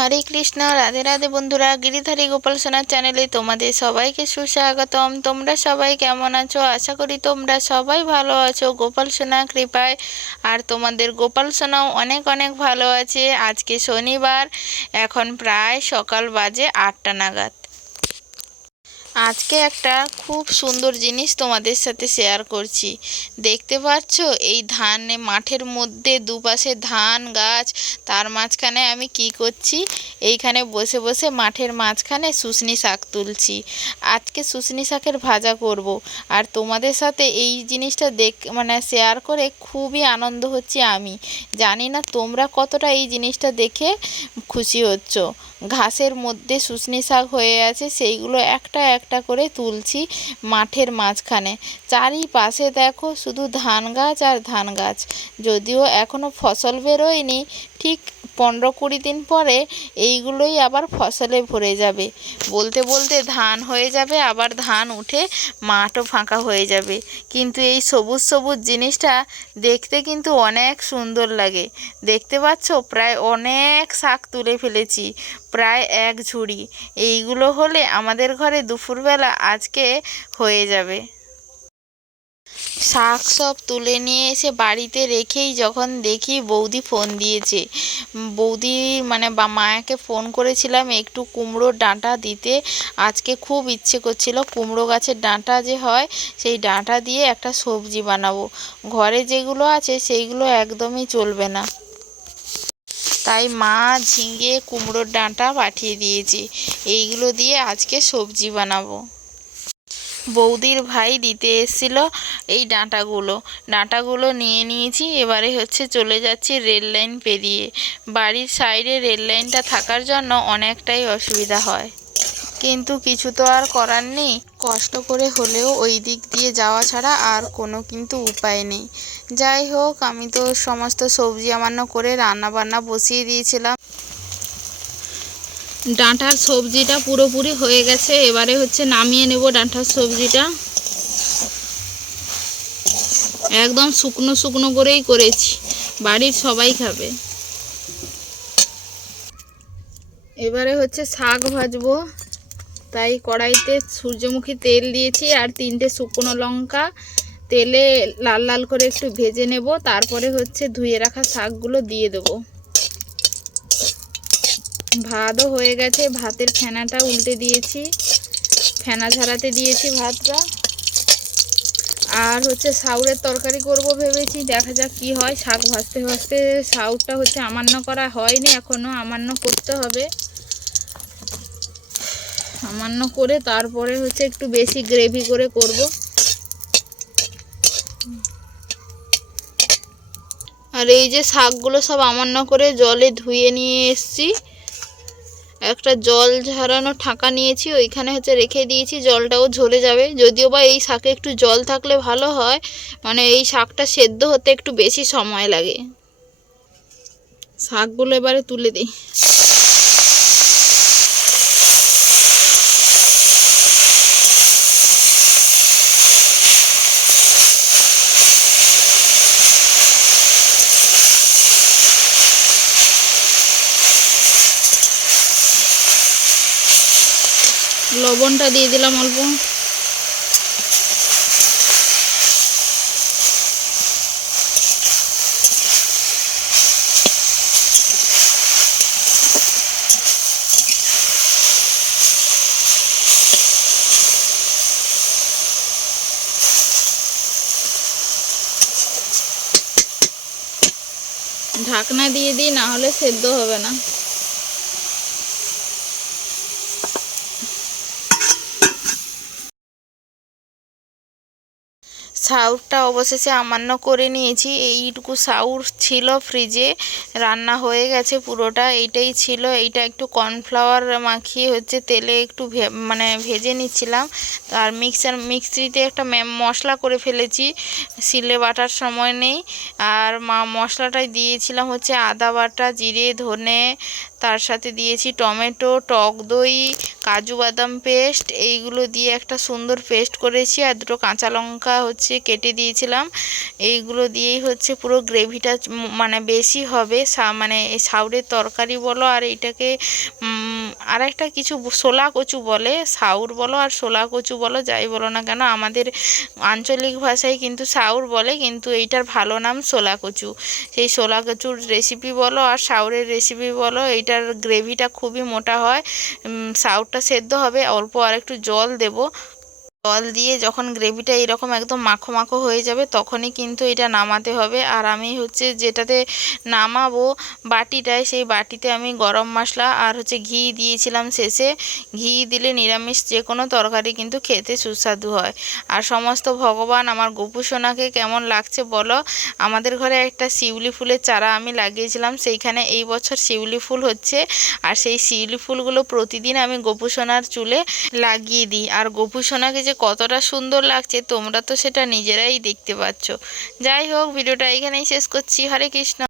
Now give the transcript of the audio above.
হরে কৃষ্ণ, রাধে রাধে বন্ধুরা। গিরিধারী গোপাল সোনার চ্যানেলে তোমাদের সবাইকে সুস্বাগতম। তোমরা সবাই কেমন আছো? আশা করি তোমরা সবাই ভালো আছো গোপাল সোনার কৃপায়। আর তোমাদের গোপাল সোনাও অনেক অনেক ভালো আছে। আজকে শনিবার, এখন প্রায় সকাল বাজে 8টা নাগাদ। আজকে একটা খুব সুন্দর জিনিস তোমাদের সাথে শেয়ার করছি। দেখতে পাচ্ছ এই মাঠের মধ্যে দুপাশে ধান গাছ, তার মাঝখানে আমি কি করছি, এইখানে বসে বসে মাঠের মাঝখানে শুশনি শাক তুলছি। আজকে শুশনি শাকের ভাজা করব। আর তোমাদের সাথে এই জিনিসটা শেয়ার করে খুবই আনন্দ হচ্ছে। আমি জানি না তোমরা কতটা এই জিনিসটা দেখে খুশি হচ্ছ। ঘাসের মধ্যে শুশনি শাক হয়ে আছে, সেইগুলো একটা একটা করে তুলছি মাঠের মাঝখানে। চারিপাশে দেখো শুধু ধান গাছ আর ধান গাছ। যদিও এখনও ফসল বেরোয়নি, ঠিক 15-20 দিন পরে এইগুলোই আবার ফসলে ভরে যাবে। বলতে বলতে ধান হয়ে যাবে, আবার ধান উঠে মাঠও ফাঁকা হয়ে যাবে। কিন্তু এই সবুজ সবুজ জিনিসটা দেখতে কিন্তু অনেক সুন্দর লাগে। দেখতে পাচ্ছ প্রায় অনেক শাক তুলে ফেলেছি, প্রায় 1 ঝুড়ি। এইগুলো হলে আমাদের ঘরে দুপুরবেলা আজকে হয়ে যাবে। শাক সব তুলে নিয়ে এসে বাড়িতে রেখেই যখন দেখি বৌদি ফোন দিয়েছে। বৌদি মায়াকে ফোন করেছিলাম একটু কুমড়োর ডাঁটা দিতে। আজকে খুব ইচ্ছে করছিল কুমড়ো গাছের ডাঁটা যে হয়, সেই ডাঁটা দিয়ে একটা সবজি বানাবো। ঘরে যেগুলো আছে সেইগুলো একদমই চলবে না, তাই মা ঝিঙে কুমড়োর ডাঁটা পাঠিয়ে দিয়েছে। এইগুলো দিয়ে আজকে সবজি বানাবো। বৌদির ভাই দিতে এসেছিল এই ডাঁটাগুলো নিয়ে নিয়েছি। এবারে চলে যাচ্ছি রেল লাইন পেরিয়ে। বাড়ির সাইডে রেল লাইনটা থাকার জন্য অনেকটাই অসুবিধা হয়, কিন্তু কিছু তো আর করার নেই। কষ্ট করে হলেও ওই দিক দিয়ে যাওয়া ছাড়া আর কোনো কিন্তু উপায় নেই। যাই হোক, আমি তো সমস্ত সবজি করে রান্না বান্না বসিয়ে দিয়েছিলাম। ডাঁটার সবজিটা পুরোপুরি হয়ে গেছে। এবারে নামিয়ে নেব ডাঁটার সবজিটা। একদম শুকনো শুকনো করেই করেছি, বাড়ির সবাই খাবে। এবারে শাক ভাজবো, তাই কড়াইতে সূর্যমুখী তেল দিয়েছি আর 3টে শুকনো লঙ্কা তেলে লাল লাল করে একটু ভেজে নেব। তারপরে ধুয়ে রাখা শাকগুলো দিয়ে দেবো। ভাতও হয়ে গেছে, ভাতের ফেনাটা উল্টে দিয়েছি, ফেনা ঝরাতে দিয়েছি ভাতটা। আর সাউরের তরকারি করব ভেবেছি, দেখা যাক কি হয়। শাক ভাজতে ভাজতে সাউরটা আমান্য করা হয়নি এখনও, আমান্য করতে হবে। আমান্য করে তারপরে একটু বেশি গ্রেভি করে করব। আর এই যে শাকগুলো সব আমান্য করে জলে ধুয়ে নিয়ে এসেছি। একটা জল ঝরানো ঢাকা নিয়েছি, ওইখানে রেখে দিয়েছি, জলটাও ঝরে যাবে। যদিও বা এই শাকে একটু জল থাকলে ভালো হয়, এই শাকটা সেদ্ধ হতে একটু বেশি সময় লাগে। শাকগুলো এবারে তুলে দিই। লবণটা দিয়ে দিলাম অল্প। ঢাকনা দিয়ে দিই, না হলে সেদ্ধ হবে না। সাউরটা অবশেষে আমান্য করে নিয়েছি। এইটুকু সাউর ছিল ফ্রিজে, রান্না হয়ে গেছে পুরোটা। এইটাই ছিল। এইটা একটু কর্নফ্লাওয়ার মাখিয়ে তেলে একটু ভেজে নিচ্ছিলাম। আর মিক্সিতে একটা মশলা করে ফেলেছি, শিলে বাটার সময় নেই। আর মশলাটাই দিয়েছিলাম আদা বাটা, জিরে, ধনে, তার সাথে দিয়েছি টমেটো, টক দই, কাজু বাদাম পেস্ট। এইগুলো দিয়ে একটা সুন্দর পেস্ট করেছি। আর 2টো কাঁচা লঙ্কা কেটে দিয়েছিলাম। এইগুলো দিয়েই হচ্ছে পুরো গ্রেভিটা মানে বেশি হবে, মানে এই সাউরের তরকারি বলো আর এইটাকে আর একটা কিছু শোলা কচু বলে, সাউর বলো আর শোলা কচু বলো, যাই বলো না কেন আমাদের আঞ্চলিক ভাষায় কিন্তু সাউর বলে, কিন্তু এইটার ভালো নাম শোলা কচু। সেই শোলা কচুর রেসিপি বলো আর সাউরের রেসিপি বলো, এইটার গ্রেভিটা খুবই মোটা হয়। সাউরটা সেদ্ধ হবে, অল্প আর একটু জল দেব, জল দিয়ে যখন গ্রেভিটা এরকম একদম মাখো মাখো হয়ে যাবে তখনই কিন্তু এটা নামাতে হবে। আর আমি হচ্ছে যেটাতে নামাবো বাটিটায়, সেই বাটিতে আমি গরম মশলা আর হচ্ছে ঘি দিয়েছিলাম শেষে। ঘি দিলে নিরামিষ যে কোনো তরকারি কিন্তু খেতে সুস্বাদু হয়। আর সমস্ত ভগবান, আমার গোপু সোনাকে কেমন লাগছে বলো। আমাদের ঘরে একটা শিউলি ফুলের চারা আমি লাগিয়েছিলাম, সেইখানে এই বছর শিউলি ফুল হচ্ছে। আর সেই শিউলি ফুলগুলো প্রতিদিন আমি গোপু সোনার চুলে লাগিয়ে দিই। আর গোপু সোনাকে যে কতটা সুন্দর লাগছে তোমরা তো সেটা নিজেরাই দেখতে পাচ্ছ। যাই হোক, ভিডিওটা এখানেই শেষ করছি। হরে কৃষ্ণ।